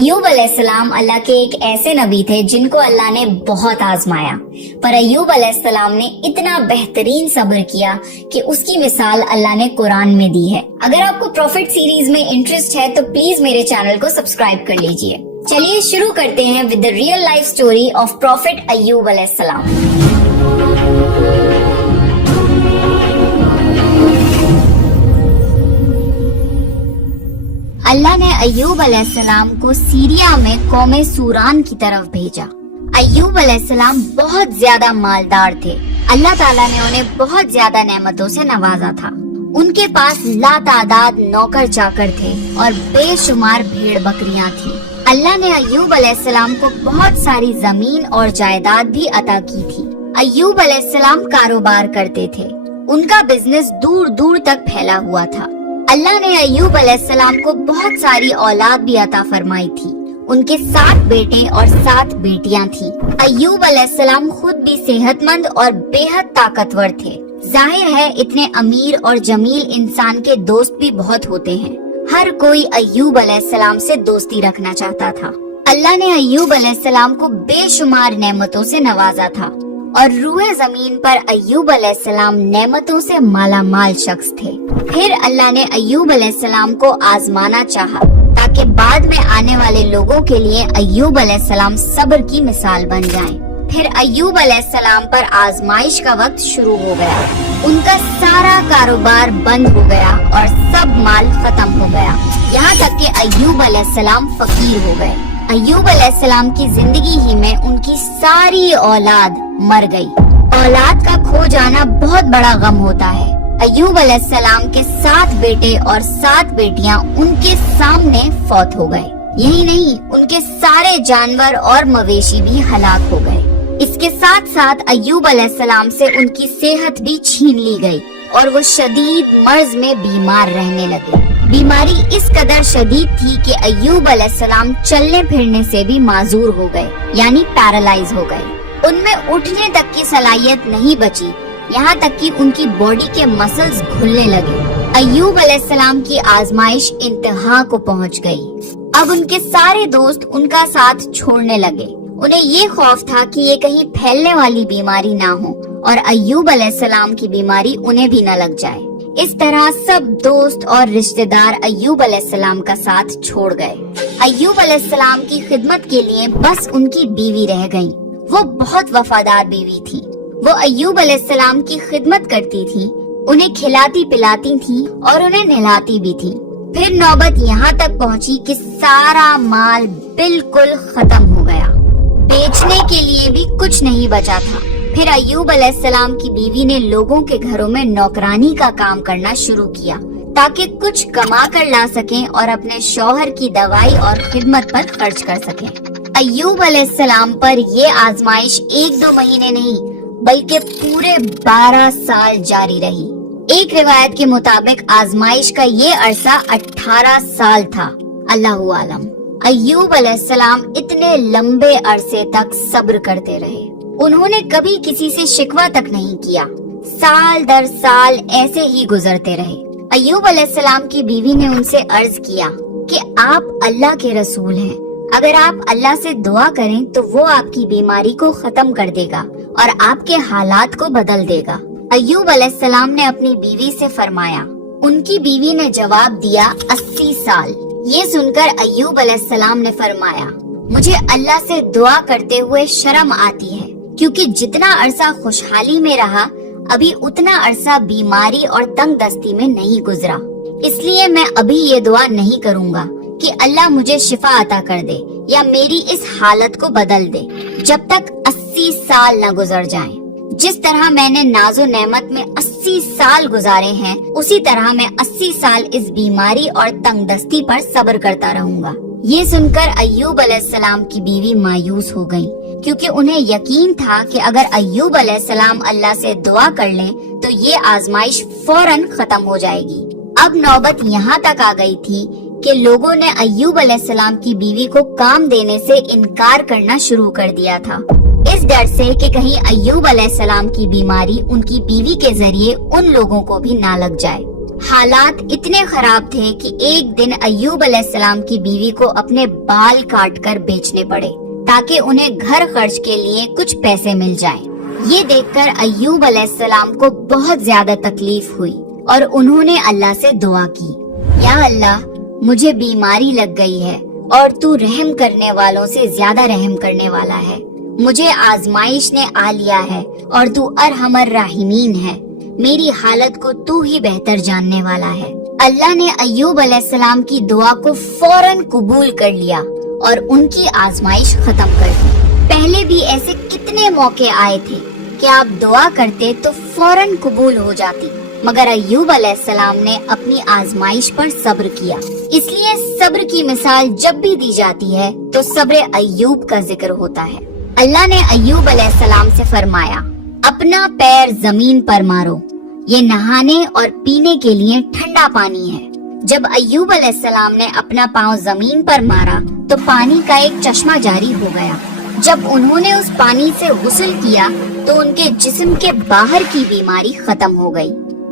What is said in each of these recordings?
अय्यूब अलैहिस्सलाम अल्लाह के एक ऐसे नबी थे जिनको अल्लाह ने बहुत आजमाया, पर अय्यूब अलैहिस्सलाम ने इतना बेहतरीन सब्र किया कि उसकी मिसाल अल्लाह ने कुरान में दी है। अगर आपको प्रॉफिट सीरीज में इंटरेस्ट है तो प्लीज मेरे चैनल को सब्सक्राइब कर लीजिए। चलिए शुरू करते हैं with the real life story of prophet Ayub अलैहिस्सलाम। अल्लाह ने अय्यूब अलैहिस्सलाम को सीरिया में कौमे सूरान की तरफ भेजा। अय्यूब अलैहिस्सलाम बहुत ज्यादा मालदार थे। अल्लाह ताला ने उन्हें बहुत ज्यादा नेमतों से नवाजा था। उनके पास लातादाद नौकर चाकर थे और बेशुमार भेड़ बकरियां थी। अल्लाह ने अय्यूब अलैहिस्सलाम को बहुत सारी जमीन और जायदाद भी अता की थी। अय्यूब अलैहिस्सलाम कारोबार करते थे। उनका बिजनेस दूर दूर तक फैला हुआ था। अल्लाह ने अय्यूब अलैहिस्सलाम को बहुत सारी औलाद भी अता फरमाई थी। उनके 7 बेटे और 7 बेटियां थी। अय्यूब अलैहिस्सलाम खुद भी सेहतमंद और बेहद ताकतवर थे। जाहिर है इतने अमीर और जमील इंसान के दोस्त भी बहुत होते हैं। हर कोई अय्यूब अलैहिस्सलाम से दोस्ती रखना चाहता था। अल्लाह ने अय्यूब अलैहिस्सलाम को बेशुमार नेमतों से नवाजा था और रूए जमीन पर अय्यूब अलैहिस्सलाम नेमतों से मालामाल शख्स थे। फिर अल्लाह ने अय्यूब अलैहिस्सलाम को आजमाना चाहा ताकि बाद में आने वाले लोगों के लिए अय्यूब अलैहिस्सलाम सब्र की मिसाल बन जाएं। फिर अय्यूब अलैहिस्सलाम पर आजमाइश का वक्त शुरू हो गया। उनका सारा कारोबार बंद हो गया और सब माल खत्म हो गया। यहाँ तक कि अय्यूब अलैहिस्सलाम फकीर हो गए। अय्यूब अलैहिस्सलाम की जिंदगी ही में उनकी सारी औलाद मर गई। औलाद का खो जाना बहुत बड़ा गम होता है। अय्यूब अलैहिस्सलाम के 7 बेटे और 7 बेटियां उनके सामने फौत हो गए। यही नहीं, उनके सारे जानवर और मवेशी भी हलाक हो गए। इसके साथ साथ अय्यूब अलैहिस्सलाम से उनकी सेहत भी छीन ली गई और वो शदीद मर्ज में बीमार रहने लगे। बीमारी इस कदर शदीद थी कि अय्यूब अलैहिस्सलाम चलने फिरने से भी माजूर हो गए, यानी पैरालाइज हो गए। उनमें उठने तक की सलाहियत नहीं बची, यहाँ तक कि उनकी बॉडी के मसल्स घुलने लगे। अय्यूब अलैहिस्सलाम की आजमाइश इंतहा को पहुँच गई। अब उनके सारे दोस्त उनका साथ छोड़ने लगे। उन्हें ये खौफ था कि ये कहीं फैलने वाली बीमारी ना हो और अय्यूब अलैहिस्सलाम की बीमारी उन्हें भी न लग जाए। इस तरह सब दोस्त और रिश्तेदार अय्यूब अलैहिस्सलाम का साथ छोड़ गए। अय्यूब अलैहिस्सलाम की खिदमत के लिए बस उनकी बीवी रह गयी। वो बहुत वफादार बीवी थी। वो अय्यूब अलैहिस्सलाम की खिदमत करती थी, उन्हें खिलाती पिलाती थी और उन्हें नहलाती भी थी। फिर नौबत यहाँ तक पहुँची कि सारा माल बिल्कुल खत्म हो गया। बेचने के लिए भी कुछ नहीं बचा था। फिर अय्यूब अलैहिस्सलाम की बीवी ने लोगों के घरों में नौकरानी का काम करना शुरू किया ताकि कुछ कमा कर ला सकें और अपने शौहर की दवाई और खिदमत पर खर्च कर सकें। अय्यूब अलैहिस्सलाम पर ये आजमाइश 1-2 महीने नहीं बल्कि पूरे 12 साल जारी रही। एक रिवायत के मुताबिक आजमाइश का ये अरसा 18 साल था। अल्लाहु आलम। अय्यूब अलैहिस्सलाम इतने लंबे अरसे तक सब्र करते रहे। उन्होंने कभी किसी से शिकवा तक नहीं किया। साल दर साल ऐसे ही गुजरते रहे। अय्यूब अलैहिस्सलाम की बीवी ने उनसे अर्ज किया कि आप अल्लाह के रसूल हैं, अगर आप अल्लाह से दुआ करें तो वो आपकी बीमारी को खत्म कर देगा और आपके हालात को बदल देगा। अय्यूब अलैहिस्सलाम ने अपनी बीवी से फरमाया। उनकी बीवी ने जवाब दिया 80 साल। ये सुनकर अय्यूब अलैहिस्सलाम ने फरमाया, मुझे अल्लाह से दुआ करते हुए शर्म आती है क्योंकि जितना अरसा खुशहाली में रहा अभी उतना अरसा बीमारी और तंग दस्ती में नहीं गुजरा। इसलिए मैं अभी ये दुआ नहीं करूँगा कि अल्लाह मुझे शिफा अता कर दे या मेरी इस हालत को बदल दे जब तक 80 साल न गुजर जाएं। जिस तरह मैंने नाजो नेमत में 80 साल गुजारे हैं उसी तरह मैं 80 साल इस बीमारी और तंगदस्ती पर सब्र करता रहूंगा। ये सुनकर अय्यूब अलैहिस्सलाम की बीवी मायूस हो गयी क्योंकि उन्हें यकीन था कि अगर अय्यूब अलैहिस्सलाम अल्लाह से दुआ कर लें तो ये आजमाइश फौरन खत्म हो जाएगी। अब नौबत यहाँ तक आ गई थी कि लोगों ने अय्यूब अलैहिस्सलाम की बीवी को काम देने से इनकार करना शुरू कर दिया था, इस डर से कि कहीं अय्यूब अलैहिस्सलाम की बीमारी उनकी बीवी के जरिए उन लोगों को भी ना लग जाए। हालात इतने खराब थे कि एक दिन अय्यूब अलैहिस्सलाम की बीवी को अपने बाल काट कर बेचने पड़े ताकि उन्हें घर खर्च के लिए कुछ पैसे मिल जाएं। ये देखकर अय्यूब अलैहिस्सलाम को बहुत ज्यादा तकलीफ हुई और उन्होंने अल्लाह से दुआ की, या अल्लाह, मुझे बीमारी लग गई है और तू रहम करने वालों से ज्यादा रहम करने वाला है। मुझे आजमाइश ने आ लिया है और तू अरहमर राहिमीन है। मेरी हालत को तू ही बेहतर जानने वाला है। अल्लाह ने अय्यूब अलैहिस्सलाम की दुआ को फौरन कबूल कर लिया और उनकी आजमाइश खत्म कर दी। पहले भी ऐसे कितने मौके आए थे कि आप दुआ करते तो फौरन कबूल हो जाती, मगर अय्यूब अलैहिस्सलाम ने अपनी आजमाइश पर सब्र किया। इसलिए सब्र की मिसाल जब भी दी जाती है तो सब्र अय्यूब का जिक्र होता है। अल्लाह ने अय्यूब अलैहिस्सलाम से फरमाया, अपना पैर जमीन पर मारो, ये नहाने और पीने के लिए ठंडा पानी है। जब अय्यूब अलैहिस्सलाम ने अपना पाँव जमीन पर मारा तो पानी का एक चश्मा जारी हो गया। जब उन्होंने उस पानी से गुस्ल किया तो उनके जिस्म के बाहर की बीमारी खत्म हो गई,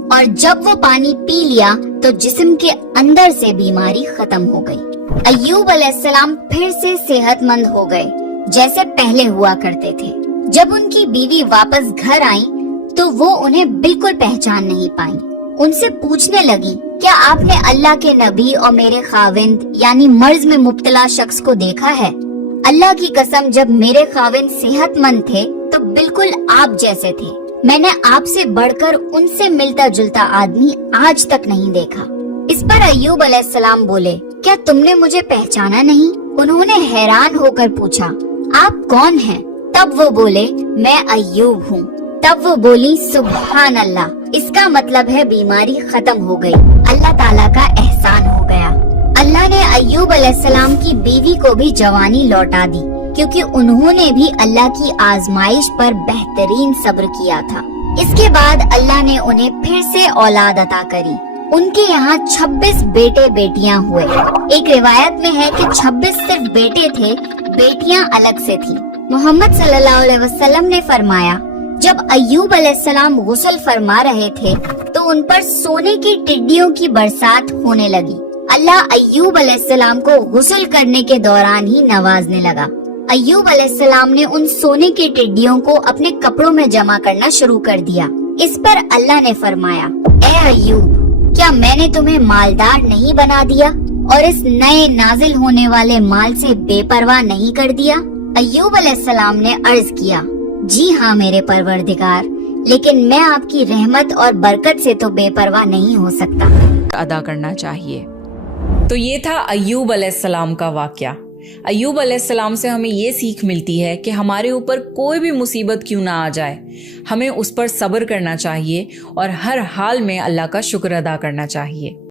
और जब वो पानी पी लिया तो जिस्म के अंदर से बीमारी खत्म हो गई। अय्यूब अलैहिस्सलाम फिर से सेहतमंद हो गए जैसे पहले हुआ करते थे। जब उनकी बीवी वापस घर आई तो वो उन्हें बिल्कुल पहचान नहीं पाई। उनसे पूछने लगी, क्या आपने अल्लाह के नबी और मेरे खाविंद यानी मर्ज में मुब्तला शख्स को देखा है? अल्लाह की कसम, जब मेरे खाविंद सेहतमंद थे तो बिल्कुल आप जैसे थे। मैंने आपसे बढ़कर उनसे मिलता जुलता आदमी आज तक नहीं देखा। इस पर अय्यूब अलैहिस्सलाम बोले, क्या तुमने मुझे पहचाना नहीं? उन्होंने हैरान होकर पूछा, आप कौन हैं? तब वो बोले, मैं अय्यूब हूँ। तब वो बोली, सुभान अल्लाह, इसका मतलब है बीमारी खत्म हो गई। अल्लाह ताला का एहसान हो गया। अल्लाह ने अय्यूब अलैहिस्सलाम की बीवी को भी जवानी लौटा दी, क्योंकि उन्होंने भी अल्लाह की आजमाइश पर बेहतरीन सब्र किया था। इसके बाद अल्लाह ने उन्हें फिर से औलाद अता करी। उनके यहाँ 26 बेटे बेटियाँ हुए। एक रिवायत में है कि 26 सिर्फ बेटे थे, बेटियाँ अलग से थी। मोहम्मद सल्लल्लाहु अलैहि वसल्लम ने फरमाया, जब अय्यूब अलैहिस्सलाम गुस्ल फरमा रहे थे तो उन पर सोने की टिड्डियों की बरसात होने लगी। अल्लाह अय्यूब अलैहिस्सलाम को गुस्ल करने के दौरान ही नवाजने लगा। अय्यूब अलैहिस्सलाम ने उन सोने की टिड्डियों को अपने कपड़ों में जमा करना शुरू कर दिया। इस पर अल्लाह ने फरमाया, ए अय्यूब, क्या मैंने तुम्हें मालदार नहीं बना दिया और इस नए नाजिल होने वाले माल से बेपरवाह नहीं कर दिया? अय्यूब अलैहिस्सलाम ने अर्ज किया, जी हाँ मेरे परवरदिगार, लेकिन मैं आपकी रहमत और बरकत से तो बेपरवाह नहीं हो सकता। अदा करना चाहिए। तो ये था अय्यूब अलैहिस्सलाम का वाकया। अय्यूब अलैहिस्सलाम से हमें ये सीख मिलती है कि हमारे ऊपर कोई भी मुसीबत क्यों ना आ जाए, हमें उस पर सब्र करना चाहिए और हर हाल में अल्लाह का शुक्र अदा करना चाहिए।